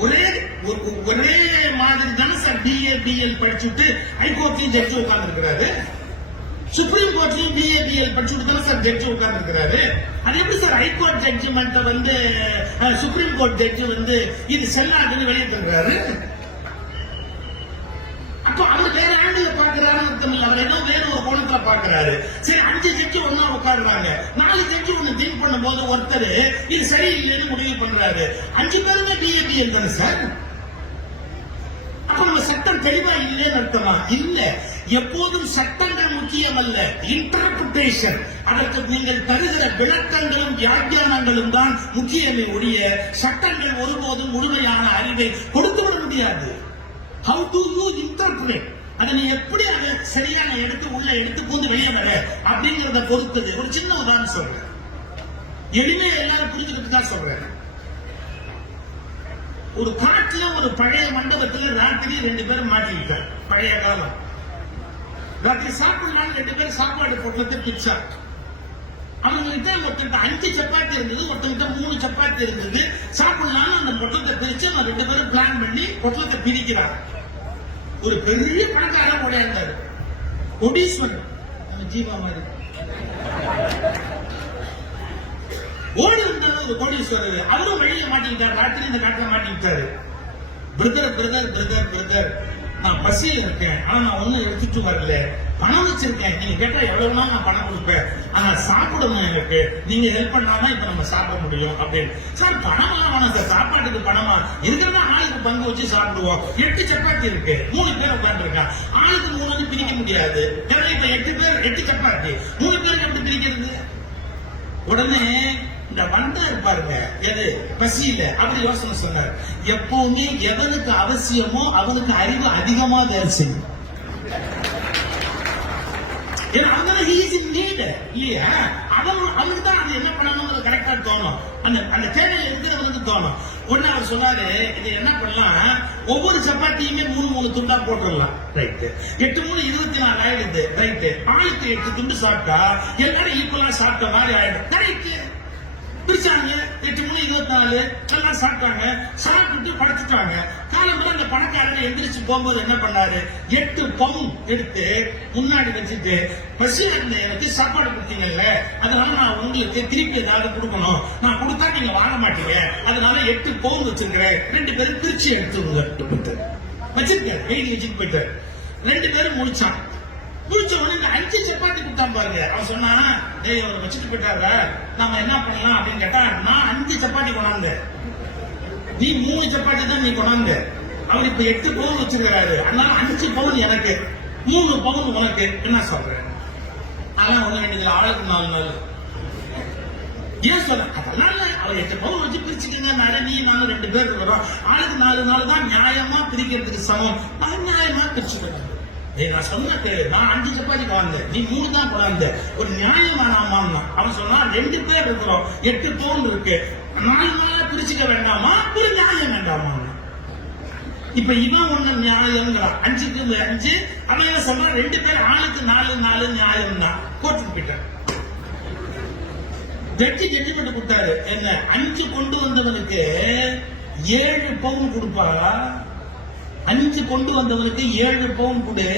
ஒரே ஒரே மாதிரி தானே சார் பிஏ பிஎல் படிச்சுட்டு ஹைகோர்ட்லயும் ஜட்ஜி உட்கார்ந்து இருக்கிறாரு சுப்ரீம் கோர்ட்லயும் பிஏ பிஎல் படிச்சுட்டு தானே சார் ஜட்ஜி உட்கார்ந்து இருக்கிறாரு அது எப்படி சார் ஹைகோர்ட் ஜட்ஜ்மெண்ட் வந்து சுப்ரீம் கோர்ட் ஜட்ஜி வந்து இது செல்லாதுன்னு வெளியே தருகிறாரு பாக்குறாரு சரி அஞ்சு ஜட்ஜி ஒன்னா உட்காடுறாங்க நாலு ஜட்ஜி ஒண்ணு டீல் பண்ணும் போது ஒருத்தர் இது சரியில்லைன்னு முடிவு பண்றாரு. அஞ்சு பேருமே டிஏபி தானே சார் அப்ப நம்ம சட்டம் தெளிவா இல்லைன்னு அர்த்தமா? இல்ல. எப்போதும் சட்டங்கள் முக்கியம் அல்ல இன்டர்பிரிட்டேஷன் அதற்கு நீங்கள் தருகிற விளக்கங்களும் வியாக்கியானங்களும் தான் முக்கியமே ஒழிய சட்டங்கள் ஒருபோதும் முழுமையான அறிவை கொடுத்து விட முடியாது. ஹவு டு யூ இன்டர்பிரேட் அதை நீ எப்படி அதை சரியான எடுத்து உள்ள எடுத்து போந்து வெளியே வர? அப்படிங்கறத பொறுத்தது. ஒரு சின்ன உதாரணம் சொல்றேன். எளிமையை எல்லாரும் புரிஞ்சுக்கிட்டு தான் சொல்றேன். ஒரு காட்டுல ஒரு பழைய மண்டபத்துல ராத்திரி ரெண்டு பேரும் மாட்டிக்கிட்டார் பழைய காலம். ராத்திரி சாப்பிடலாம்னு ரெண்டு பேரும் சாப்பாடு போட்டது பிச்சா அவங்ககிட்ட ஒருத்தர்கிட்ட அஞ்சு சப்பாத்தி இருந்தது ஒருத்தர்கிட்ட மூணு சப்பாத்தி இருந்தது. சாப்பிடலாம்னு அந்த பொட்டத்தை பிரிச்சு அவன் ரெண்டு பேரும் பிளான் பண்ணி பொட்டலத்தை பிரிக்கிறார் ஒரு பெரிய பணக்கார உடையாந்தாரு கொடீஸ்வரன். நம்ம ஜீவா மாதிரி. ஓடி வந்தது ஒரு கோடீஸ்வரர். அவரும் வெளியே மாட்டிக்கிட்டார். ராத்திரி இந்த காட்டுல மாட்டிக்கிட்டாரு. Brother brother brother brother. நான் பசி இருக்கேன். ஆனா நான் ஒன்னும் எடுத்துட்டு வரல. பணம் வச்சிருக்கேன். நீங்க கேட்டா எவ்வளவுனா நான் பணம் கொடுப்பேன்? ஆனா சாப்பிடணும் எனக்கு. நீங்க ஹெல்ப் பண்ணாதான் இப்ப நம்ம சாப்பிட முடியும் அப்படின்னு. சார் பணமா? வேணும் சார். சாப்பாட்டுக்கு பணமா? இருக்கிறதா ஆளுக்கு பங்கு வச்சு சாப்பிடுவோம். எட்டு சப்பாத்தி இருக்கு. மூணு பேர் உட்காந்துருக்கா ஆளுக்கு மூணு பிரிக்க முடியாது. ஏன்னா இப்ப எட்டு பேர் எட்டு சப்பாத்தி. மூணு பேருக்கு எப்படி பிரிக்கிறது? உடனே இந்த வந்தார் பாருங்க. எது? பசியில. அப்படி யோசனை சொன்னார். எப்பவுமே எவனுக்கு அவசியமோ அவனுக்கு அறிவு அதிகமா வேலை செய்யும். ஏன்னா அவன் he is இல்லையா? அவன் அவனுக்கு தான் அது என்ன பண்ணணுங்கிறது கரெக்டா தோணும். அந்த அந்த அது வந்து தோணும். உடனே அவர் சொன்னாரு இது என்ன பண்ணலாம்? ஒவ்வொரு சப்பாத்தியுமே மூணு மூணு துண்டா போட்டுடலாம் ரைட்டு எட்டு மூணு இருபத்தி நாலு ஆயிடுது. ரைட்டு ஆயிரத்தி எட்டு துண்டு சாப்பிட்டா எல்லாரும் ஈக்குவலா சாப்பிட்ட மாதிரி ஆயிடும். ரைட்டு பிரிச்சாங்க. எட்டு மூணு இருபத்தி நாலு எல்லாம் சாப்பிட்டாங்க. சாப்பிட்டு படைச்சிட்டாங்க காலம்பரம் அந்த பணக்காரங்க எந்திரிச்சு போகும்போது என்ன பண்ணாரு? எட்டு பவுன் எடுத்து முன்னாடி வச்சுட்டு பசி இருந்த எனக்கு சாப்பாடு கொடுத்தீங்கல்ல அதனால நான் உங்களுக்கு திருப்பி ஏதாவது கொடுக்கணும். நான் கொடுத்தா நீங்க வாங்க மாட்டீங்க. அதனால எட்டு பவுன் வச்சிருக்கிறேன். ரெண்டு பேரும் பிரிச்சு எடுத்துருங்க வச்சிருக்கேன் எழுதி வச்சுட்டு போயிட்டாரு. ரெண்டு பேரும் முடிச்சான் முடிச்ச உடனே இந்த அஞ்சு சப்பாத்தி கொடுத்தான் பாருங்க. அவன் சொன்னான் டேய் அவர் வச்சுட்டு போயிட்டாரு நாம என்ன பண்ணலாம்? அப்படின்னு கேட்டா நான் அஞ்சு சப்பாத்தி கொண்டாந்து நீ மூணு சப்பாத்தி தான் நீ கொண்டாந்து. அவர் இப்ப எட்டு பவுன் வச்சிருக்கிறாரு. அதனால அஞ்சு பவுன் எனக்கு. மூணு பவுன் உனக்கு. என்ன சொல்றேன் அதான் ஒண்ணு ரெண்டு ஆளுக்கு நாலு நாள் ஏன் சொல்ல அதனால அவர் எட்டு பவுன் வச்சு பிரிச்சுக்கங்க. நட நீ நானும் ரெண்டு பேர் இருக்கிறோம். ஆளுக்கு நாலு நாள் தான் நியாயமா பிரிக்கிறதுக்கு சமம். நான் நியாயமா பிரிச்சுக்கிறேன். நான் சொன்ன தேவை நான் அஞ்சு சப்பாத்தி கொண்டாந்தேன் நீ மூணு தான் கொண்டாந்த ஒரு நியாயம் வேணாமான்னா அவன் சொன்னா ரெண்டு பேர் இருக்கிறோம். எட்டு பவுன் இருக்கு. நாலு நாளா பிரிச்சுக்க வேண்டாமா? ஒரு நியாயம் வேண்டாமா இப்ப இவன் ஒண்ணு நியாயம்ங்கிறான் அஞ்சுக்கு அஞ்சு. அவன் சொல்றான் ரெண்டு பேர் ஆளுக்கு நாலு நாலு நியாயம் தான் கோர்ட்டுக்கு போயிட்டான். ஜட்ஜி ஜட்ஜ்மெண்ட் கொடுத்தாரு. என்ன? அஞ்சு கொண்டு வந்தவனுக்கு ஏழு பவுன் கொடுப்பாரா அஞ்சு கொண்டு வந்தவனுக்கு ஏழு பவுன் கொடு.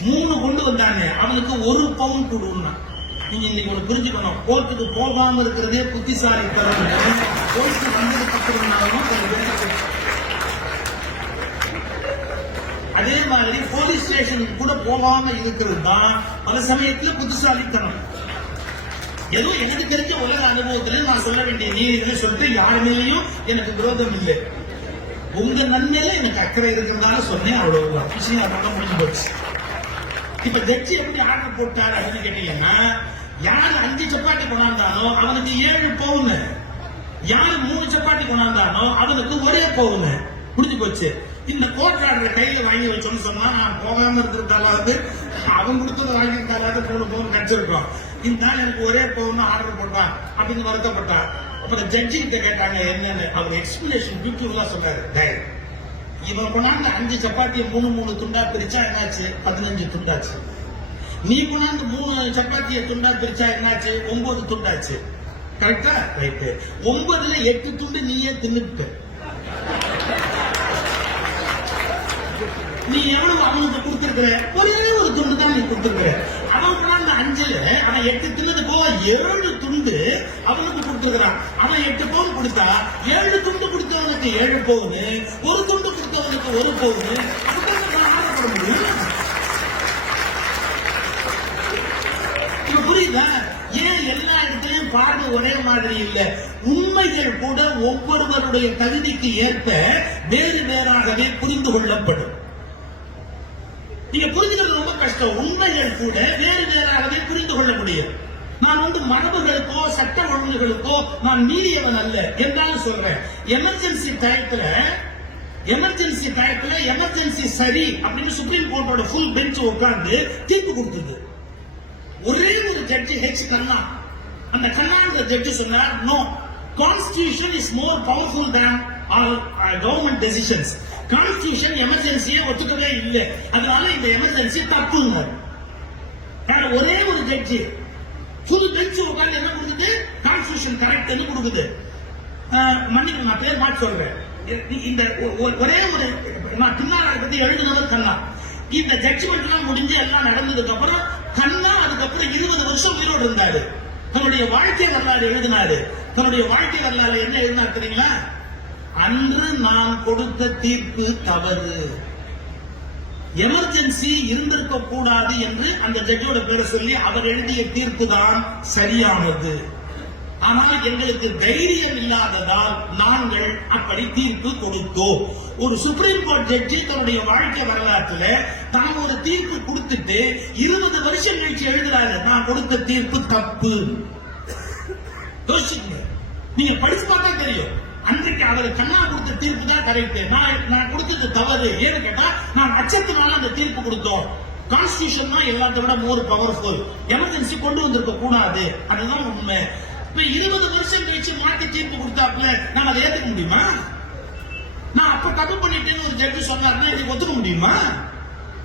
மூணு கொண்டு வந்தானே அவனுக்கு ஒரு பவுன் கொடுன்னா. நீங்க இன்னைக்கு ஒண்ணு புரிஞ்சுக்கணும். கோர்ட்டுக்கு போகாம இருக்கிறதே புத்திசாலி தரம் கோர்ட்டுக்கு வந்ததுக்கு அப்புறம்னாலும் அதே மாதிரி போலீஸ் ஸ்டேஷனுக்கு கூட போகாம இருக்கிறது தான் பல சமயத்துல புத்திசாலித்தனம். ஏதோ எனக்கு தெரிஞ்ச உலக அனுபவத்துல நான் சொல்ல வேண்டிய நீதிகளை சொல்லிட்டு யாருமேலையும் எனக்கு விரோதம் இல்லை. உங்க நன்மையில எனக்கு அக்கறை இருக்கிறதால சொன்னேன் அவ்வளவு விஷயம் அதெல்லாம் முடிஞ்சு போச்சு இப்ப ஜட்ஜி எப்படி ஆர்டர் போட்டாரு அப்படின்னு கேட்டீங்கன்னா யாரு அஞ்சு சப்பாத்தி கொண்டாந்தானோ அவனுக்கு ஏழு பவுன். யாரு மூணு சப்பாத்தி கொண்டாந்தானோ அவனுக்கு ஒரே பவுன். முடிஞ்சு போச்சு இந்த கோர்ட் ஆர்டர் கையில வாங்கி வச்சோம்னு சொன்னா நான் போகாம இருக்கிறதாலாவது அவன் கொடுத்தது வாங்கி இருந்தாலாவது மூணு பவுன் கிடைச்சிருக்கோம். இந்த எனக்கு ஒரே பவுன் ஆர்டர் போட்டான் அப்படின்னு வருத்தப்பட்டான். அப்புறம் ஜட்ஜி கிட்ட கேட்டாங்க என்னன்னு? அவர் எக்ஸ்பிளேஷன் பியூட்டிஃபுல்லா சொன்னாரு டயர் இவர் கொண்டாந்து அஞ்சு சப்பாத்தியை மூணு மூணு துண்டா பிரிச்சா என்னாச்சு? பதினஞ்சு துண்டாச்சு. நீ கொண்டாந்து மூணு சப்பாத்தியை துண்டா பிரிச்சா என்னாச்சு? ஒன்பது துண்டாச்சு. கரெக்டா ரைட்டு ஒன்பதுல எட்டு துண்டு நீயே தின்னுட்ட. நீ எவ்வளவு அவனுக்கு கொடுத்திருக்கிற? ஒரே ஒரு துண்டு தான் நீ கொடுத்திருக்கிற. அவன் கொண்டாந்து அஞ்சுல அவன் எட்டு தின்னது போக ஏழு துண்டு அவனுக்கு கொடுத்துருக்கிறான். ஆனா எட்டு பவுன் கொடுத்தா ஏழு துண்டு கொடுத்தவனுக்கு ஏழு பவுனு ஒரு துண்டு கொடுத்தவனுக்கு ஒரு பவுனு. அதுக்காக நான் முடியும். இப்ப புரியுதா? ஏன் எல்லா இடத்துலயும் பார்வை ஒரே மாதிரி இல்ல? உண்மைகள் கூட ஒவ்வொருவருடைய தகுதிக்கு ஏற்ப வேறு வேறாகவே புரிந்து கொள்ளப்படும். நீங்க புரிஞ்சுக்கிறது ரொம்ப கஷ்டம். உண்மைகள் கூட வேறு வேறாகவே புரிந்து கொள்ள முடியும். நான் வந்து மரபுகளுக்கோ சட்ட ஒழுங்குகளுக்கோ நான் மீறியவன் அல்ல என்றாலும் சொல்றேன். எமர்ஜென்சி டயத்துல எமர்ஜென்சி டயத்துல எமர்ஜென்சி சரி அப்படின்னு சுப்ரீம் கோர்ட்டோட ஃபுல் பெஞ்ச் உட்கார்ந்து தீர்ப்பு கொடுத்தது ஒரே ஒரு ஜட்ஜி ஹெச் கண்ணா அந்த கண்ணாங்கிற ஜட்ஜி சொன்னார் no constitution is more powerful than government decisions constitution எமர்ஜென்சியை ஒத்துக்கவே இல்லை. அதனால இந்த எமர்ஜென்சி தப்புங்க. ஒரே ஒரு ஜட்ஜி புது பெஞ்ச் உட்கார்ந்து என்ன கொடுக்குது? கரெக்ட் என்ன கொடுக்குது? அஹ், நான் பேர் மாற்றி சொல்றேன். இந்த ஒ- ஒரே ஒரு நான் பின்னால பத்தி எழுதுனவர் கண்ணா. இந்த ஜட்ஜ்மெண்ட் எல்லாம் முடிஞ்சு எல்லாம் நடந்ததுக்கு அப்புறம் கண்ணா அதுக்கப்புறம் இருபது வருஷம் உயிரோடு இருந்தாரு. தன்னுடைய வாழ்க்கை வரலாறு எழுதினாரு. தன்னுடைய வாழ்க்கை வரலாறு என்ன எழுதினார் தெரியுங்களா? அன்று நான் கொடுத்த தீர்ப்பு தவறு. எமர்ஜென்சி இருந்திருக்க கூடாது என்று அந்த ஜட்ஜோட பேரை சொல்லி அவர் எழுதிய தீர்ப்பு தான் சரியானது. ஆனால் எங்களுக்கு தைரியம் இல்லாததால் நாங்கள் அப்படி தீர்ப்பு கொடுத்தோம். ஒரு சுப்ரீம் கோர்ட் ஜட்ஜி தன்னுடைய வாழ்க்கை வரலாற்றுல தான் ஒரு தீர்ப்பு கொடுத்துட்டு இருபது வருஷம் கழிச்சு எழுதுறாரு. நான் கொடுத்த தீர்ப்பு தப்பு. யோசிச்சுங்க நீங்க படிச்சு பார்த்தா தெரியும். அன்றைக்கு அவர் கண்ணா கொடுத்த தீர்ப்பு தான் கரெக்ட் நான் நான் கொடுத்தது தவறு. ஏன்னு கேட்டா நான் அச்சத்தினால அந்த தீர்ப்பு கொடுத்தோம். கான்ஸ்டியூஷன் தான் எல்லாத்த விட மோர் பவர்ஃபுல் எமர்ஜென்சி கொண்டு வந்திருக்க கூடாது. அதுதான் உண்மை. இப்ப இருபது வருஷம் கழிச்சு மாத்தி தீர்ப்பு கொடுத்தாப்புல நான் அதை ஏத்துக்க முடியுமா? நான் அப்ப தப்பு பண்ணிட்டேன்னு ஒரு ஜட்ஜி சொன்னாருன்னா இதை ஒத்துக்க முடியுமா?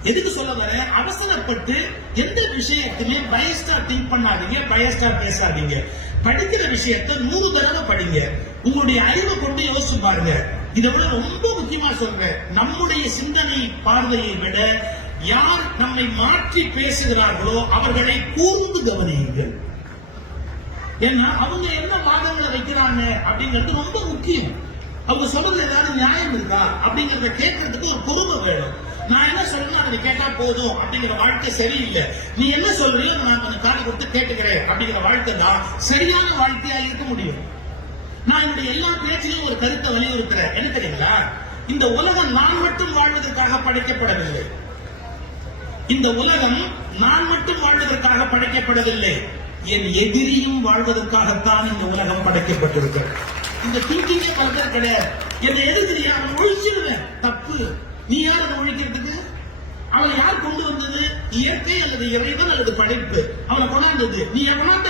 எதுக்கு சொல்ல வரேன்? அவசரப்பட்டு எந்த விஷயத்தையுமே பயஸ்டா திங்க் பண்ணாதீங்க பயஸ்டா பேசாதீங்க. படிக்கிற விஷயத்த நூறு தடவை படிங்க. உங்களுடைய அறிவை கொண்டு யோசிச்சு பாருங்க. இதை விட ரொம்ப முக்கியமா சொல்றேன். நம்முடைய சிந்தனை பார்வையை விட யார் நம்மை மாற்றி பேசுகிறார்களோ அவர்களை கூர்ந்து கவனியுங்கள். ஏன்னா அவங்க என்ன வாதங்களை வைக்கிறாங்க அப்படிங்கிறது ரொம்ப முக்கியம். அவங்க சொல்றது ஏதாவது நியாயம் இருக்கா அப்படிங்கறத கேட்கறதுக்கு ஒரு பொறுமை வேணும். நான் என்ன சொல்றேன் அதை கேட்டா போதும் அப்படிங்கிற வாழ்க்கை சரியில்லை. நீ என்ன சொல்றியோ நான் கொஞ்சம் காது கொடுத்து கேட்டுக்கிறேன் அப்படிங்கிற வாழ்க்கை தான் சரியான வாழ்க்கையா இருக்க முடியும். நான் என்னுடைய எல்லா பேச்சிலும் ஒரு கருத்தை வலியுறுத்துறேன். என்ன தெரியுங்களா? இந்த உலகம் நான் மட்டும் வாழ்வதற்காக படைக்கப்படவில்லை. இந்த உலகம் நான் மட்டும் வாழ்வதற்காக படைக்கப்படவில்லை. என் எதிரியும் வாழ்வதற்காகத்தான் இந்த உலகம் படைக்கப்பட்டிருக்கிறது. இந்த திங்கிங்கே பலதர் கிடையாது. என்னை எதிர்க்கிறியா அவன் ஒழிச்சிருவேன்? தப்பு. நீ யார் அதை ஒழிக்கிறதுக்கு? அவனை யார் கொண்டு வந்தது? இயற்கை அல்லது இறைவன் அல்லது படைப்பு. அவனை கொண்டாந்தது. நீ எவனாட்ட?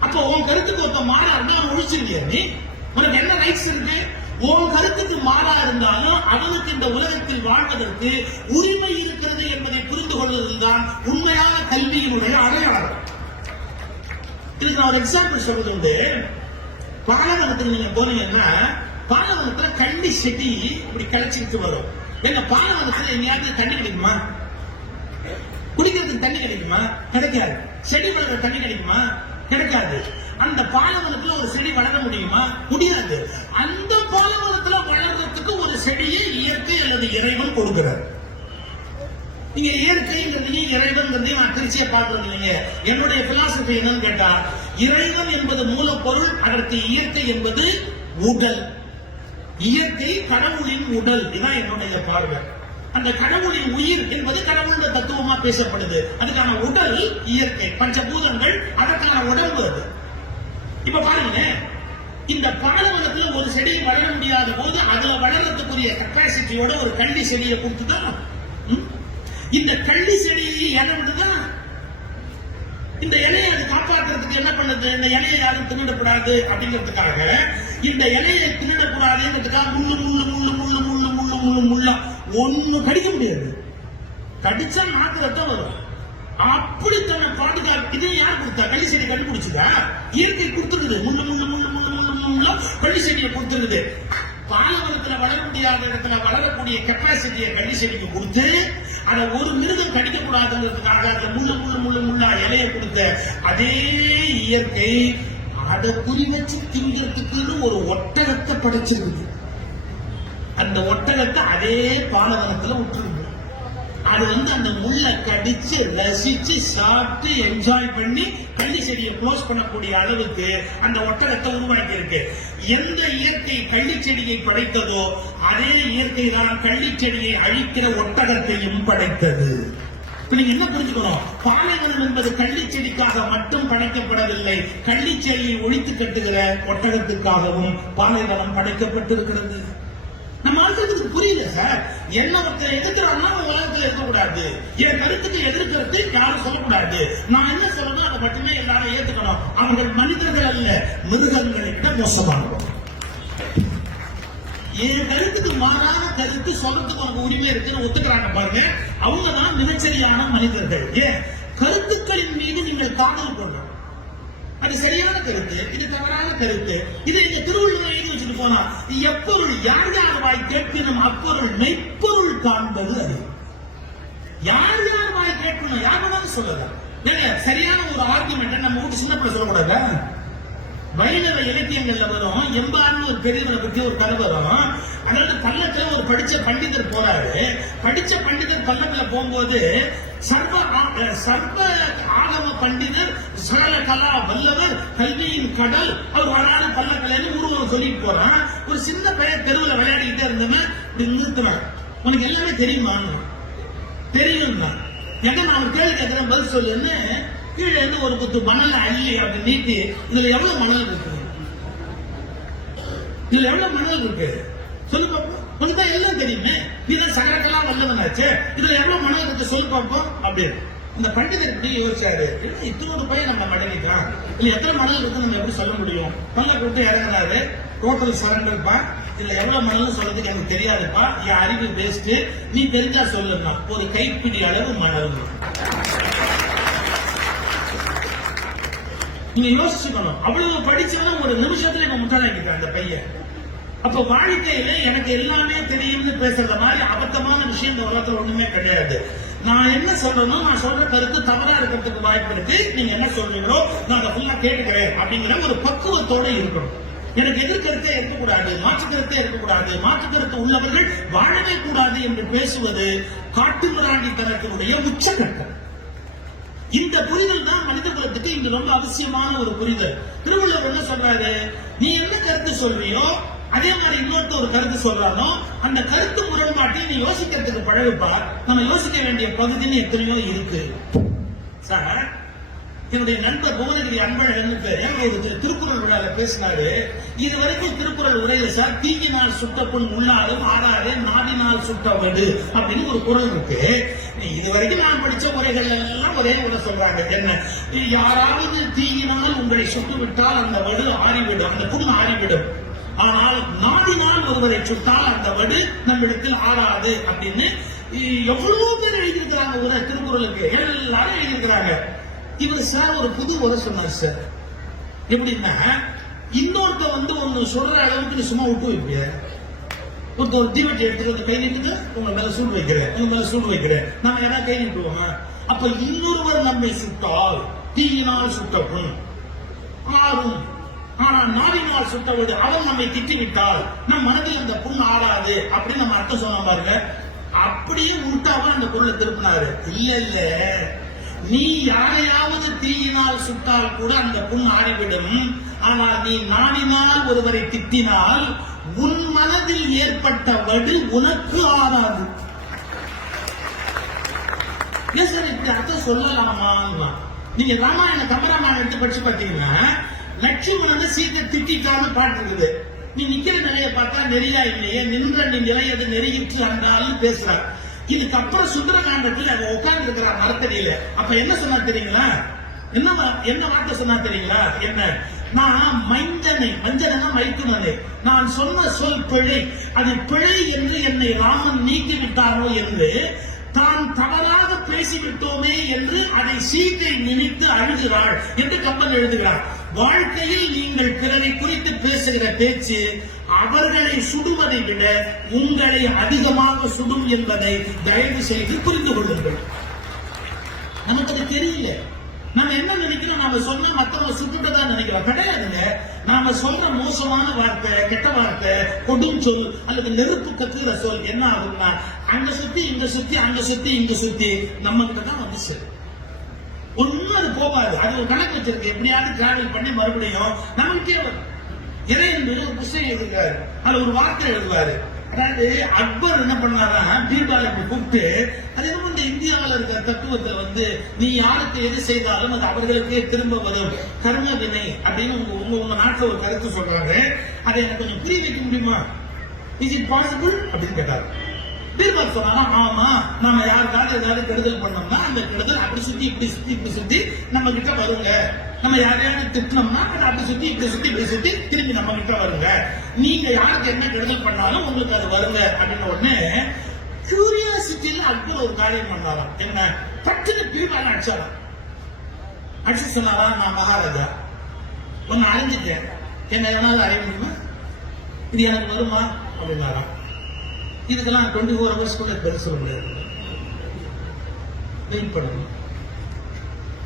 அப்போ உன் கருத்துக்கு ஒருத்த மாறா இருந்தா அவன் ஒழிச்சிருக்கியா நீ? உனக்கு என்ன ரைட்ஸ் இருக்கு? உன் கருத்துக்கு மாறா இருந்தாலும் அவனுக்கு இந்த உலகத்தில் வாழ்வதற்கு உரிமை இருக்கிறது என்பதை புரிந்து கொள்வதுதான் உண்மையான கல்வியினுடைய அடையாளம். இதுக்கு நான் ஒரு எக்ஸாம்பிள் சொல்றது உண்டு. பாலவனத்துக்கு நீங்க போனீங்கன்னா பாலவனத்துல கண்டி செடி இப்படி கழிச்சுக்கிட்டு வரும். என்ன பாலவனத்துல எங்கேயாவது தண்ணி கிடைக்குமா? குடிக்கிறதுக்கு தண்ணி கிடைக்குமா? கிடைக்காது. செடி வளர்ற தண்ணி கிடைக்குமா? கிடைக்காது. அந்த பாலைவனத்துல ஒரு செடி வளர முடியுமா? முடியாது. அந்த பாலைவனத்துல வளர்றதுக்கு ஒரு செடியை இயற்கை அல்லது இறைவன் கொடுக்கிறார். நீங்க இயற்கைங்கிறதையும் இறைவன்கிறதையும் நான் திருச்சியை பார்க்கறது இல்லைங்க. என்னுடைய பிலாசபி என்னன்னு கேட்டா இறைவன் என்பது மூலப்பொருள் அதற்கு இயற்கை என்பது உடல். இயற்கை கடவுளின் உடல். இதுதான் என்னுடைய பார்வை. அந்த கடவுளின் உயிர் என்பது கடவுளுடைய தத்துவமா பேசப்படுது. அதுக்கான உடல் இயற்கை பஞ்சபூதங்கள் அதற்கான உடம்பு அது. இப்ப பாருங்க இந்த பாலைவனத்துல ஒரு செடி வளர முடியாத போது அதுல வளர்றதுக்குரிய கெப்பாசிட்டியோட ஒரு கள்ளி செடியை கொடுத்துதான். இந்த கள்ளி செடியை இடம் விட்டுதான் இந்த இலையை அது காப்பாற்றுறதுக்கு என்ன பண்ணுது? இந்த இலையை யாரும் திருடக்கூடாது அப்படிங்கிறதுக்காக இந்த இலையை திருடக்கூடாதுங்கிறதுக்காக முள்ளு முள்ளு முள்ளு முள்ளு முள்ளு முள்ளு முள்ளு முள்ளா ஒண்ணு கடிக்க முடியாது. கடிச்சா நாக்கு ரத்தம் வரும். அப்படி தன்னை பாதுகாப்பு இதை யார் கொடுத்தா? கள்ளி செடி கண்டுபிடிச்சதா? இயற்கை கொடுத்துருக்குது. முன்ன முன்ன முன்ன முன்ன முன்ன முள்ளு கள்ளி செடியை கொடுத்துருக்குது. பாலைவனத்துல வளர முடியாத இடத்துல வளரக்கூடிய கெப்பாசிட்டியை கள்ளி செடிக்கு கொடுத்து அதை ஒரு மிருகம் கடிக்க கூடாதுங்கிறதுக்காக அதுல முள்ள முள்ள முள்ள முள்ளா இலைய கொடுத்த அதே இயற்கை அதை குறி வச்சு திங்கிறதுக்குன்னு ஒரு ஒட்டகத்தை படைச்சிருக்குது. அந்த ஒட்டகத்தை அதே பாலவனத்துல விட்டுருக்கு அது வந்து அந்த முள்ளை கடிச்சு ரசிச்சு சாப்பிட்டு என்ஜாய் பண்ணி கள்ளி செடியை க்ளோஸ் பண்ணக்கூடிய அளவுக்கு அந்த ஒட்டகத்தை உருவாக்கி இருக்கு எந்த இயற்கை கள்ளி செடியை படைத்ததோ அதே இயற்கை தான் கள்ளி செடியை அழிக்கிற ஒட்டகத்தையும் படைத்தது. இப்ப நீங்க என்ன புரிஞ்சுக்கணும்? பாலைவனம் என்பது கள்ளி செடிக்காக மட்டும் படைக்கப்படவில்லை. கள்ளி செடியை ஒழித்து கட்டுகிற ஒட்டகத்துக்காகவும் பாலைவனம் படைக்கப்பட்டிருக்கிறது. நம்ம ஆட்களுக்கு புரியல சார் என்ன ஒருத்தர் எதிர்க்கிறான்னா அவன் உலகத்துல இருக்கக்கூடாது. என் கருத்துக்கு எதிர்க்கிறது யாரும் சொல்லக்கூடாது. நான் என்ன சொல்லணும் அதை மட்டுமே எல்லாரும் ஏத்துக்கணும். அவர்கள் மனிதர்கள் அல்ல மிருகங்களை விட மோசமானவங்க என் கருத்துக்கு மாறான கருத்து சொல்றதுக்கு அவங்க உரிமை இருக்குன்னு ஒத்துக்கிறாங்க பாருங்க. அவங்க தான் மிகச்சரியான மனிதர்கள். ஏன்? கருத்துக்களின் மீது நீங்கள் காதல் கொள்ளணும். அது சரியான கருத்து இது தவறான கருத்து. இதை இந்த திருவள்ளுவர் எழுதி வச்சுட்டு போனா? எப்பொருள் யார் யார் வாய் கேட்பினும் அப்பொருள் மெய்ப்பொருள் காண்பது அது. யார் யார் வாய் கேட்கணும் யார் வேணாலும் சொல்லலாம். சரியான ஒரு ஆர்குமெண்ட் நம்ம வீட்டு சின்ன பிள்ளை சொல்லக்கூடாது? வைணவ இலக்கியங்கள்ல வரும். எம்பார்னு ஒரு பெரியவரை பத்தி ஒரு கதை வரும். அதாவது பள்ளத்துல ஒரு படிச்ச பண்டிதர் போறாரு. படிச்ச பண்டிதர் பள்ளத்துல போகும்போது சர்வ சர்வ ஆகம பண்டிதர் சகல கலா வல்லவர் கல்வியின் கடல் அவர் வராது பல்லக்கலைன்னு உருவம் சொல்லிட்டு போறான். ஒரு சின்ன பையன் தெருவில் விளையாடிக்கிட்டே இருந்தவன் இப்படி நிறுத்துறான் உனக்கு எல்லாமே தெரியுமா தெரியும் தான் ஏன்னா நான் கேள்வி கேட்கிறேன் பதில் சொல்லுன்னு கீழே இருந்து ஒரு குத்து மணல் அள்ளி அப்படி நீட்டி இதுல எவ்வளவு மணல் இருக்கு? இதுல எவ்வளவு மணல் இருக்கு? சொல்லு பாப்போம். உனக்கு எல்லாம் தெரியுமே. நீ தான் சகரக்கெல்லாம் வல்லவனாச்சே. இதுல எவ்வளவு மணல் இருக்கு சொல்லு பாப்போம். அப்படின்னு இந்த பண்டிதர் எப்படி யோசிச்சாரு. என்ன இத்தனோடு போய் நம்ம மடங்கிட்டான் இல்ல எத்தனை மணல் இருக்கு நம்ம எப்படி சொல்ல முடியும்? பல்ல கூட்டு இறங்குறாரு டோட்டல் சரண்டர்ப்பா இதுல எவ்வளவு மணல்னு சொல்றதுக்கு எனக்கு தெரியாதுப்பா. என் அறிவு வேஸ்ட் நீ தெரிஞ்சா சொல்லுங்க ஒரு கைப்பிடி அளவு மணல் நீங்க யோசிச்சுக்கணும். அவ்வளவு படிச்சவன ஒரு நிமிஷத்துல இப்ப முட்டாளாக்கிட்டான் அந்த பையன். அப்ப வாழ்க்கையில எனக்கு எல்லாமே தெரியும்னு பேசுறத மாதிரி அபத்தமான விஷயம் இந்த உலகத்துல ஒண்ணுமே கிடையாது. நான் என்ன சொல்றேனோ நான் சொல்ற கருத்து தவறா இருக்கிறதுக்கு வாய்ப்பு இருக்கு. நீங்க என்ன சொல்றீங்களோ நான் அதை ஃபுல்லா கேட்டுக்கிறேன் அப்படிங்கிற ஒரு பக்குவத்தோட இருக்கணும். எனக்கு எதிர்கருத்தே இருக்கக்கூடாது மாற்று கருத்தே இருக்கக்கூடாது. மாற்று கருத்து உள்ளவர்கள் வாழவே கூடாது என்று பேசுவது காட்டு காட்டுமிராண்டித்தனத்தினுடைய உச்சகட்டம். இந்த புரிதல் தான் மனித குலத்துக்கு இங்கு ரொம்ப அவசியமான ஒரு புரிதல். திருவள்ளுவர் என்ன சொல்றாரு? நீ என்ன கருத்து சொல்றியோ அதே மாதிரி இன்னொருத்த ஒரு கருத்து சொல்றானோ அந்த கருத்து முரண்பாட்டை நீ யோசிக்கிறதுக்கு பழகுப்பா நம்ம யோசிக்க வேண்டிய பகுதின்னு எத்தனையோ இருக்கு. சார் என்னுடைய நண்பர் புவனகிரி அன்பழகன் எனக்கு ஒரு திருக்குறள் உரையில பேசினாரு. இது வரைக்கும் திருக்குறள் உரையில சார் தீங்கினால் சுட்ட புண் உள்ளாலும் ஆறாதே நாடினால் சுட்ட வடு அப்படின்னு ஒரு குரல் இருக்கு. இது வரைக்கும் நான் படிச்ச உரைகள் எல்லாம் ஒரே உரை சொல்றாங்க. என்ன? யாராவது தீயினால் உங்களை சுட்டு விட்டால் அந்த வடு ஆறிவிடும் அந்த புண் ஆறிவிடும். ஆனால் நாடினால் ஒருவரை சுட்டால் அந்த வடு நம்மிடத்தில் ஆறாது அப்படின்னு எவ்வளவு பேர் எழுதியிருக்கிறாங்க ஒரு திருக்குறளுக்கு. எல்லாரும் எழுதியிருக்கிறாங்க. இவர் சார் ஒரு புது உரை சொன்னார் சார். எப்படின்னா இன்னொருத்த வந்து ஒண்ணு சொல்ற அளவுக்கு நீ சும்மா விட்டு வைப்பிய ஒருத்த ஒரு தீவட்டி எடுத்துட்டு வந்து கை நீட்டுது உங்க மேல சூடு வைக்கிறேன் உங்க மேல சூடு வைக்கிறேன். நாங்க ஏதாவது கை நீட்டுவோமா? அப்ப இன்னொருவர் நம்மை சுட்டால் தீயினால் சுட்டப்படும் ஆறும். ஆனா நாவினால் சுட்டவது அவன் நம்மை திட்டிவிட்டால் நம் மனதில் அந்த புண் ஆறாது அப்படின்னு நம்ம அர்த்தம் சொன்ன பாருங்க. அப்படியே உள்டாவா அந்த பொருளை திருப்பினாரு. இல்ல இல்ல. நீ யாரையாவது தீயினால் சுட்டால் கூட அந்த புண் ஆறிவிடும் ஆனால் நீ நாவினால் ஒருவரை திட்டினால் உன் மனதில் ஏற்பட்ட வடு உனக்கு ஆறாது சார் இப்படி அர்த்தம் சொல்லலாமா நீங்க ராமாயண கம்பராமாயணம் எடுத்து படிச்சு பார்த்தீங்கன்னா லட்சுமணன் சீத்தை திட்டான்னு பாட்டுருக்குது. நீ நிக்கிற நிலையை பார்த்தா நெறியா இல்லையே நின்ற நீ நிலையது நெறியிற்று அன்றாலும் பேசுறார். இதுக்கப்புறம் சுந்தரகாண்டத்தில் அவன் உட்கார்ந்து இருக்கிற மரத்தடியில. அப்ப என்ன சொன்னா தெரியுங்களா? என்ன என்ன வார்த்தை சொன்னா தெரியுங்களா? என்ன? நான் மைந்தனை மஞ்சனா மைத்துனனை. நான் சொன்ன சொல் பிழை. அது பிழை என்று என்னை ராமன் நீக்கி விட்டாரோ என்று தான் தவறாக பேசிவிட்டோமே என்று அதை சீத்தை நினைத்து அழுகிறாள் என்று கம்பன் எழுதுகிறார் வாழ்க்கையில் நீங்கள் பிறரை குறித்து பேசுகிற பேச்சு அவர்களை சுடுவதை விட உங்களை அதிகமாக சுடும் என்பதை தயவு செய்து புரிந்து கொள்ளுங்கள். நமக்கு அது தெரியல. நம்ம என்ன நினைக்கிறோம்? நாம சொன்ன மத்தவங்க சுட்டுட்டதா நினைக்கிறோம். கிடையாதுங்க. நாம சொல்ற மோசமான வார்த்தை கெட்ட வார்த்தை கொடும் சொல் அல்லது நெருப்பு கத்துகிற சொல் என்ன ஆகும்னா அங்க சுத்தி இங்க சுத்தி அங்க சுத்தி இங்க சுத்தி நம்ம கிட்ட தான் வந்து சேரும். ஒன்றும் அது போகாது அது ஒரு கணக்கு வச்சிருக்கு. எப்படியாவது டிராவல் பண்ணி மறுபடியும் நமக்கே வரும். இறை என்பது ஒரு புஸ்தகம் எழுதுகிறாரு. ஒரு வார்த்தை எழுதுவாரு. அதாவது அக்பர் என்ன பண்ணாரா பீர்பாலை கூப்பிட்டு அது என்னமோ இந்த இந்தியாவில் இருக்கிற தத்துவத்தை வந்து நீ யாருக்கு எது செய்தாலும் அது அவர்களுக்கே திரும்ப வரும். கர்ம வினை அப்படின்னு உங்க உங்க உங்க நாட்டில் ஒரு கருத்து சொல்றாரு. அதை எனக்கு கொஞ்சம் புரிய வைக்க முடியுமா? இஸ் இட் பாசிபிள் அப்படின்னு கேட்டாரு. பீர்பால் சொன்னாங்க ஆமா நம்ம யாருக்காவது ஏதாவது கெடுதல் பண்ணோம்னா அந்த கெடுதல் அப்படி சுத்தி இப்படி சுத்தி இப்படி சுத்தி நம்ம கிட்ட வருங்க. நம்ம யாரையாவது திட்டினோம்னா அது அப்படி சுத்தி இப்படி சுத்தி இப்படி சுத்தி திரும்பி நம்ம கிட்ட வருங்க. நீங்க யாருக்கு என்ன கெடுதல் பண்ணாலும் உங்களுக்கு அது வருங்க அப்படின்னு உடனே கியூரியாசிட்டியில அக்பர் ஒரு காரியம் பண்ணாராம். என்ன? பட்டுன்னு பீர்பால் அடிச்சாராம். அடிச்சு சொன்னாரா? நான் மகாராஜா. ஒன்னு அறிஞ்சிட்டேன் என்ன எவனாவது அறிய முடியுமா? இது எனக்கு வருமா? அப்படின்னாராம். இதுக்கெல்லாம் டுவெண்ட்டி ஃபோர் ஹவர்ஸ்க்குள்ள பதில் சொல்ல முடியாது. வெயிட் பண்ணணும்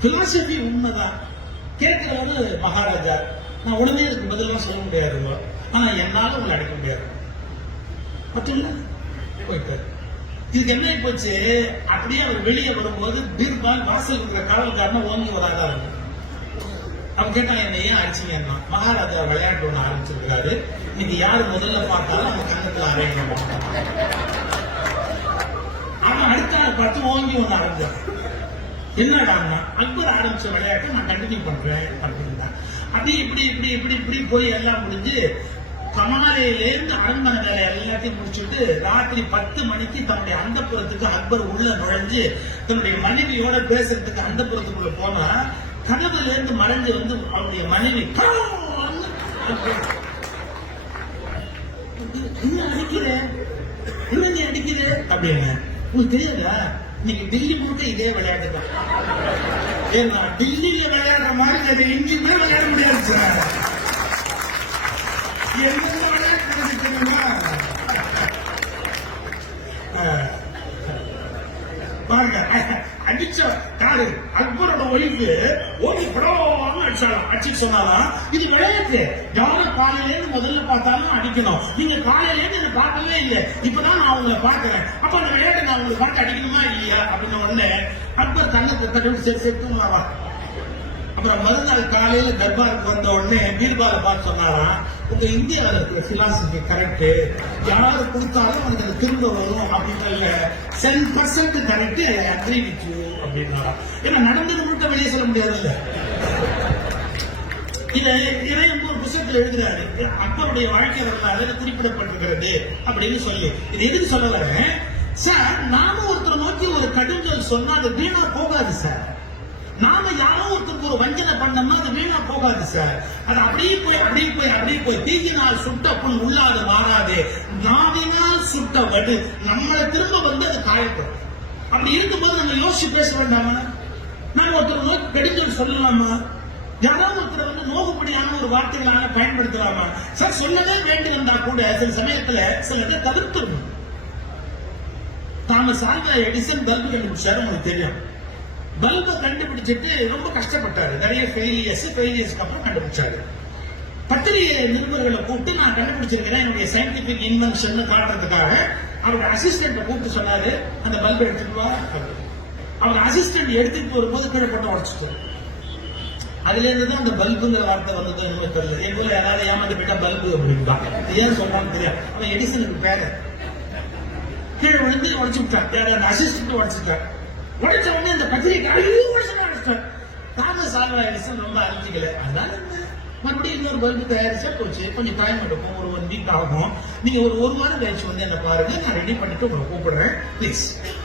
பிலாசபி உண்மைதான். கேட்கிறவரு மகாராஜா. நான் உடனே இதுக்கு பதிலாக சொல்ல முடியாது ஆனா என்னால உங்களை அடிக்க முடியாது. மட்டும் இல்ல போயிட்டாரு இதுக்கு என்ன போச்சு? அப்படியே அவர் வெளியே வரும்போது பீர்பால் வாசல் இருக்கிற காவல்காரனை ஓங்கி வராதா இருக்கும் அவன் கேட்டான் என்ன ஏன் அடிச்சீங்கன்னா? மகாராஜா விளையாட்டு ஒண்ணு ஆரம்பிச்சிருக்காரு இது யாரு முதல்ல பார்த்தாலும் நம்ம கண்ணத்துல அரையணும் ஆனா அடுத்த நாள் பார்த்து ஓங்கி ஒண்ணு அரைஞ்சான் என்னடான்னா அக்பர் ஆரம்பிச்ச விளையாட்டை நான் கண்டினியூ பண்றேன் அப்படின்னா அப்படி இப்படி இப்படி இப்படி இப்படி போய் எல்லாம் முடிஞ்சு கமாலையிலேருந்து அரண்மனை வேலை எல்லாத்தையும் முடிச்சுட்டு ராத்திரி பத்து மணிக்கு தன்னுடைய அந்தப்புறத்துக்கு அக்பர் உள்ள நுழைஞ்சு தன்னுடைய மனைவியோட பேசுறதுக்கு அந்தப்புறத்துக்குள்ள போனா கனவுல இருந்து மறைஞ்சு வந்து அவருடைய மனைவி என்ன அடிக்கிற? என்ன நீ அடிக்கிற? அப்படின்னு. உங்களுக்கு தெரியாதா? நீங்க டெல்லி போட்டு இதே விளையாட்டு தான். ஏன்னா டெல்லியில விளையாடுற மாதிரி அது எங்கேயுமே விளையாட முடியாது சார். எந்தெந்த விளையாட்டு இருக்கு தெரியுமா பாருங்க. அஹ், பாரு அக்பரோட ஒய்ஃபு ஓடி படம் அடிச்சாலாம் அடிச்சு சொன்னாலாம் இது விளையாட்டு. யாரும் காலையில இருந்து முதல்ல பார்த்தாலும் அடிக்கணும். நீங்க காலையிலேருந்து என்ன பார்க்கவே இல்லை. இப்பதான் நான் உங்களை பார்க்கிறேன். அப்ப அந்த விளையாட்டு நான் உங்களுக்கு பார்த்து அடிக்கணுமா இல்லையா அப்படின்னு உடனே அக்பர் தங்கத்தை தட்டு சரி சரி அப்புறம் மறுநாள் காலையில தர்பாருக்கு வந்த உடனே பீர்பால பார்த்து சொன்னாலாம் உங்க இந்தியாவில் இருக்கிற பிலாசபி கரெக்ட் யாரு கொடுத்தாலும் அவனுக்கு திரும்ப வரும் அப்படின்றல cent percent correct agree with you அப்படின்னாராம் ஏன்னா நடந்தது மட்டும் வெளியே சொல்ல முடியாதுல்ல. இதை இறையன்பு ஒரு புத்தகத்தில் எழுதுறாரு. அக்பருடைய வாழ்க்கை வரலாறு குறிப்பிடப்பட்டிருக்கிறது அப்படின்னு சொல்லி. இது எதுக்கு சொல்ல வரேன்? சார் நாம ஒருத்தரை நோக்கி ஒரு கடுஞ்சல் சொன்னா அது வீணா போகாது சார். நாம யாரோ ஒருத்தருக்கு ஒரு வஞ்சனை பண்ணோம்னா அது வீணா போகாது சார். அது அப்படியே போய் அப்படியே போய் அப்படியே போய் தீயினால் சுட்ட புண் உள்ளாது மாறாது. நாவினால் சுட்ட வடு நம்மளை திரும்ப வந்து அது காயப்படும். அப்படி இருக்கும்போது நம்ம யோசிச்சு பேச வேண்டாமா? நம்ம ஒருத்தர் நோக்கி கெடுஞ்சல் சொல்லலாமா? யாராவது ஒருத்தர் வந்து நோகுபடியான ஒரு வார்த்தைகளான பயன்படுத்தலாமா? சார் சொல்லவே வேண்டியிருந்தா கூட சில சமயத்துல சிலதை தவிர்த்துடணும் தாமஸ் ஆல்வா எடிசன் பல்பு கண்டுபிடிச்சாரு உங்களுக்கு தெரியும். பல்பை கண்டுபிடிச்சிட்டு ரொம்ப கஷ்டப்பட்டாரு. நிறைய ஃபெயிலியர்ஸ் ஃபெயிலியர்ஸ்க்கு அப்புறம் கண்டுபிடிச்சாரு. பத்திரிகை நிருபர்களை கூப்பிட்டு நான் கண்டுபிடிச்சிருக்கிறேன் என்னுடைய சயின்டிபிக் இன்வென்ஷன் காட்டுறதுக்காக. அவருடைய அசிஸ்டன்ட கூப்பிட்டு சொன்னாரு அந்த பல்பு எடுத்துட்டு வா. அவர் அசிஸ்டன்ட் எடுத்துட்டு வரும்போது கீழே போட்டு உடச்சிட்டாரு அதுல இருந்து தான் அந்த பல்புங்கிற வார்த்தை வந்தது என்னமோ தெரியல. எங்க ஊர்ல யாராவது ஏமாந்து போயிட்டா பல்பு அப்படின்னு ஏன் சொல்றான்னு தெரியாது. அவன் எடிசனுக்கு பேரு. கீழே விழுந்து உடச்சு விட்டான். அந்த அசிஸ்டன்ட் உடச்சுட்டான் உடைச்ச உடனே அந்த பத்திரிகை ஐயோ உடச்சு உடச்சிட்டான். தாமஸ் ஆல்வா எடிசன் ரொம்ப அறிஞ்சிக்கல. அதனால மறுபடியும் இன்னொரு பல்பு தயாரிச்சா போச்சு கொஞ்சம் டைம் எடுக்கும் ஒரு ஒன் வீக் ஆகும். நீங்க ஒரு ஒரு வாரம் கழிச்சு வந்து என்ன பாருங்க. நான் ரெடி பண்ணிட்டு உங்களை கூப்பிடுறேன். ப்ளீஸ்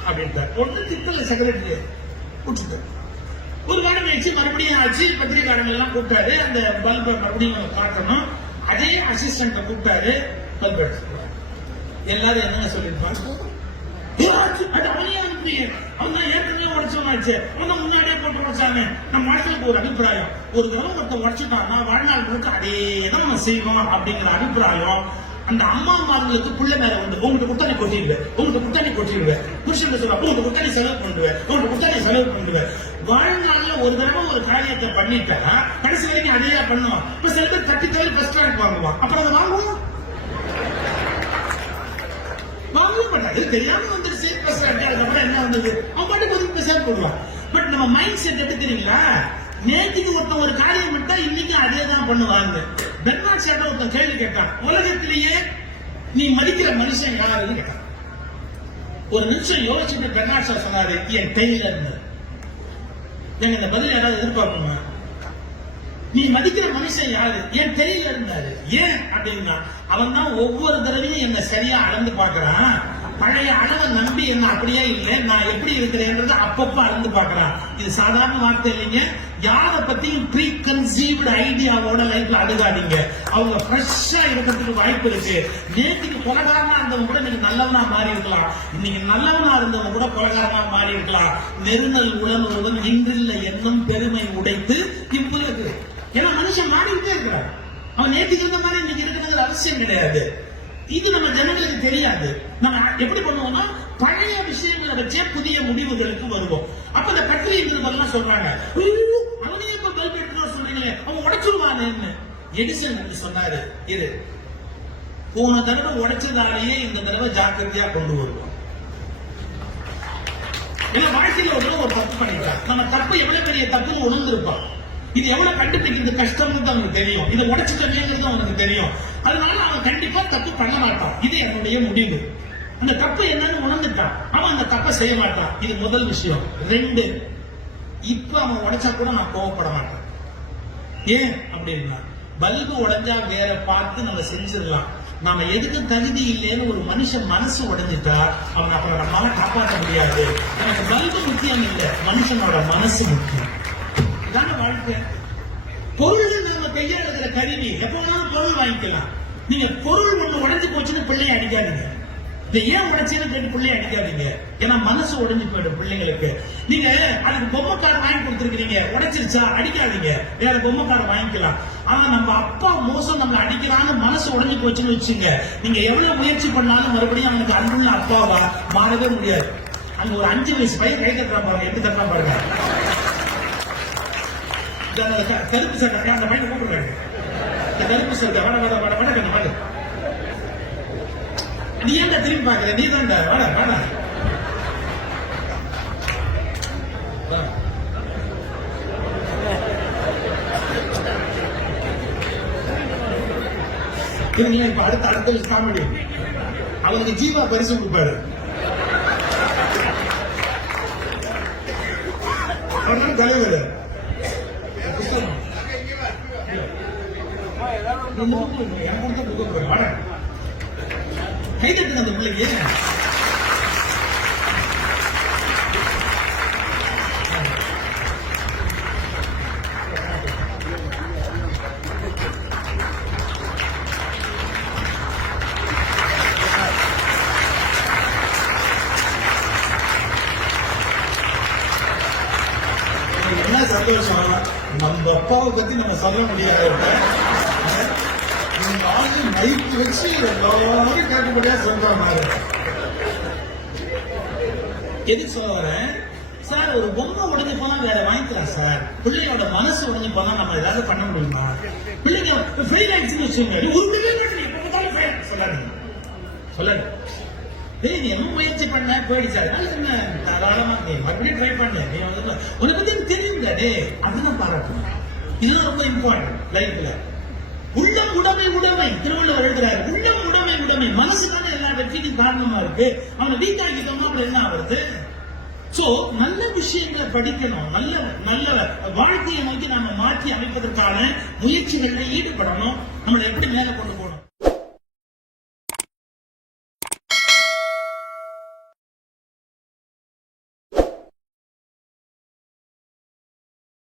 அப்படின்ட்டார். ஒண்ணு திட்டல செக்ரட்டரி கூப்பிட்டு ஒரு வாரம் கழிச்சு மறுபடியும் ஆச்சு. பத்திரிகையாளர்கள் எல்லாம் கூப்பிட்டாரு. அந்த பல்பை மறுபடியும் நம்ம காட்டணும். அதே அசிஸ்டன்ட கூப்பிட்டாரு. பல்ப் எடுத்துட்டு எல்லாரும் என்னங்க சொல்லிருப்பாங்க அது அவனையே அனுப்புறீங்க. அவன் தான் ஏற்கனவே உடைச்சவனாச்சே. அவன் தான் முன்னாடியே போட்டு உடைச்சானே. நம்ம மனசுக்கு ஒரு அபிப்பிராயம். ஒரு தடவை ஒருத்தன் உடைச்சிட்டான்னா வாழ்நாள் முழுக்க அதே தான் நம்ம செய்வோம் அப்படிங்கிற அபிப்பிராயம். அந்த அம்மா அம்மாமார்களுக்கு புள்ள மேல வந்து உங்கள்கிட்ட குட்டாணி கொட்டிடுவேன் உங்கள்கிட்ட குட்டாணி கொட்டிடுவேன் புருஷன் சொல்லுவா உங்கள்கிட்ட குட்டாணி செலவு பண்ணுவேன் உங்கள்கிட்ட குட்டாணி செலவு பண்ணுவேன் வாழ்நாள்ல ஒரு தடவை ஒரு காரியத்தை பண்ணிட்டா கடைசி வரைக்கும் அதையா பண்ணுவான். இப்ப சில பேர் தட்டி தவிர ஃபர்ஸ்ட் ரேங்க் வாங்குவான். அப்புறம் அதை வாங்குவோம்? வாங்கவே மாட்டாங்க தெரியாம வந்துருச்சு ஃபர்ஸ்ட் அதுக்கப்புறம் என்ன வந்தது? அவன் பாட்டு ஒரு பெர்சன்ட் போடுவான். பட் நம்ம மைண்ட் செட் எப்படி தெரியுங்களா நேற்றுக்கு ஒருத்தன் ஒரு காரியம் விட்டா இன்னைக்கு அதே தான் பண்ணுவாங்க. பெர்னாட் சேட்ட ஒருத்தன் கேள்வி கேட்டான். உலகத்திலேயே நீ மதிக்கிற மனுஷன் யாருன்னு கேட்டான். ஒரு நிமிஷம் யோசிச்சுட்டு பெர்னாட் சார் சொன்னாரு என் டெய்லர் எங்க இந்த பதில் யாராவது எதிர்பார்ப்போமா நீ மதிக்கிற மனுஷன் யாரு? ஏன் தெரியல இருந்தாரு. ஏன்? அப்படின்னா அவன் தான் ஒவ்வொரு தடவையும் என்ன சரியா அளந்து பார்க்கறான். பழைய அளவை நம்பி என்ன அப்படியே இல்லை நான் எப்படி இருக்கிறேன்றத அப்பப்ப அளந்து பார்க்கறான். இது சாதாரண வார்த்தை இல்லைங்க. யாரை பத்தியும் ப்ரீ கன்சீவ்டு ஐடியாவோட லைஃப்ல அழுகாதீங்க அவங்க ஃப்ரெஷ்ஷா இருக்கிறதுக்கு வாய்ப்பு இருக்கு. நேற்றுக்கு கொலகாரனா இருந்தவங்க கூட இன்னைக்கு நல்லவனா மாறி இருக்கலாம். இன்னைக்கு நல்லவனா இருந்தவங்க கூட கொலகாரனா மாறி இருக்கலாம். நெருங்கல் உடன் ஒருவன் இன்றில்ல என்னும் பெருமை உடைத்து இவ்வுலகு. ஏன்னா மனுஷன் மாறிக்கிட்டே இருக்கிறான் அவன் நேற்றுக்கு இருந்த மாதிரி இன்னைக்கு இருக்கிறது அவசியம் கிடையாது. இது நம்ம ஜனங்களுக்கு தெரியாது. நம்ம எப்படி பண்ணுவோம்னா பழைய விஷயங்களை வச்சே புதிய முடிவுகளுக்கு வருவோம். அப்ப இந்த பற்றிங்கிறதெல்லாம் சொல்றாங்க. அவனே இப்ப பல்ப் எடுத்து சொன்னீங்களே அவன் உடைச்சிருவானு எடிசன் வந்து சொன்னாரு இது போன தடவை உடைச்சதாலேயே இந்த தடவை ஜாக்கிரதையா கொண்டு வருவோம். ஏன்னா வாழ்க்கையில ஒரு ஒரு தப்பு பண்ணிட்டான் நம்ம தப்பு எவ்வளவு பெரிய தப்புன்னு உணர்ந்திருப்பான் இது எவ்வளவு கண்டுபிடிக்கிறது கஷ்டம்னு அவனுக்கு தெரியும். இதை உடைச்சிட்டமேங்கிறது அவனுக்கு தெரியும். அதனால அவன் கண்டிப்பா தப்பு பண்ண மாட்டான். இது என்னுடைய முடிவு. அந்த தப்பு என்னன்னு உணர்ந்துட்டான். அவன் அந்த தப்பை செய்ய மாட்டான். இது முதல் விஷயம். ரெண்டு இப்ப அவன் உடைச்சா கூட நான் கோவப்பட மாட்டேன். ஏன் அப்படின்னா பல்பு உடைஞ்சா வேற பார்த்து நம்ம செஞ்சிடலாம் நாம எதுக்கு தகுதி இல்லைன்னு ஒரு மனுஷன் மனசு உடைஞ்சிட்டா அவன் அப்புறம் நம்மளால காப்பாற்ற முடியாது. எனக்கு பல்பு முக்கியம் இல்லை மனுஷனோட மனசு முக்கியம். இதான பொருள் நம்ம கையாளுகிற கருவி எப்போனாலும் வேணாலும் பொருள் வாங்கிக்கலாம். நீங்க பொருள் ஒண்ணு உடைஞ்சு போச்சுன்னு பிள்ளைய அடிக்காதீங்க. இதை ஏன் உடைச்சேன்னு கேட்டு பிள்ளைய அடிக்காதீங்க. ஏன்னா மனசு உடைஞ்சு போயிடும் பிள்ளைங்களுக்கு. நீங்க அதுக்கு பொம்மை கார் வாங்கி கொடுத்துருக்கீங்க உடைச்சிருச்சா? அடிக்காதீங்க. வேற பொம்மை கார் வாங்கிக்கலாம். ஆனா நம்ம அப்பா மோசம் நம்ம அடிக்கிறான்னு மனசு உடைஞ்சு போச்சுன்னு வச்சுங்க நீங்க எவ்வளவு முயற்சி பண்ணாலும் மறுபடியும் அவனுக்கு அன்புள்ள அப்பாவா மாறவே முடியாது. அங்க ஒரு அஞ்சு வயசு பையன் கை தட்டுறா பாருங்க. எப்படி தட்டுறா பாருங்க. கருப்பு சட்டை அந்த பையனை கூப்பிடுறாங்க இந்த கருப்பு சட்டை வட வட வட வட கண்ணு வட நீ ஏன்டா திரும்பி பாக்குற நீ தான்டா வட வட வா. இப்ப அடுத்த அடுத்த காமெடி அவனுக்கு ஜீவா பரிசு கொடுப்பாரு தலைவர் எனக்கு கொடுத்த book இருக்கு. வாடா. கை தட்டுங்க அந்த பிள்ளைக்கு எதுக்கு சொல்ல வரேன்? சார் ஒரு பொம்மை உடஞ்சு போனா வேற வாங்கிக்கலாம் சார். பிள்ளையோட மனசு உடஞ்சு போனா நம்ம ஏதாவது பண்ண முடியுமா? பிள்ளைங்க ஃபெயில் ஆயிடுச்சுன்னு வச்சுக்கோங்க. எப்ப பார்த்தாலும் சொல்லாதீங்க. சொல்லாது டேய் நீ என்ன முயற்சி பண்ண? போயிடுச்சு அதனால என்ன தாராளமா. நீ மறுபடியும் ட்ரை பண்ண. நீ வந்து உன்னை பத்தி எனக்கு தெரியுங்க டேய். அதுதான் பாராட்டணும். இதுதான் ரொம்ப இம்பார்ட்டன்ட் லைஃப்ல உள்ளம் உடைமை உடைமை. திருவள்ளுவர் எழுதுறாரு. உள்ளம் உடைமை உடைமை. மனசு தானே வெற்றிக்கு காரணமா இருக்கு. அவனை வீக் ஆக்கிட்டோம்னா என்ன ஆகுறது? சோ நல்ல விஷயங்களை படிக்கணும். நல்ல நல்ல வாழ்க்கையை நோக்கி நாம மாற்றி அமைப்பதற்கான முயற்சிகள்ல ஈடுபடணும். நம்மளை எப்படி மேல கொண்டு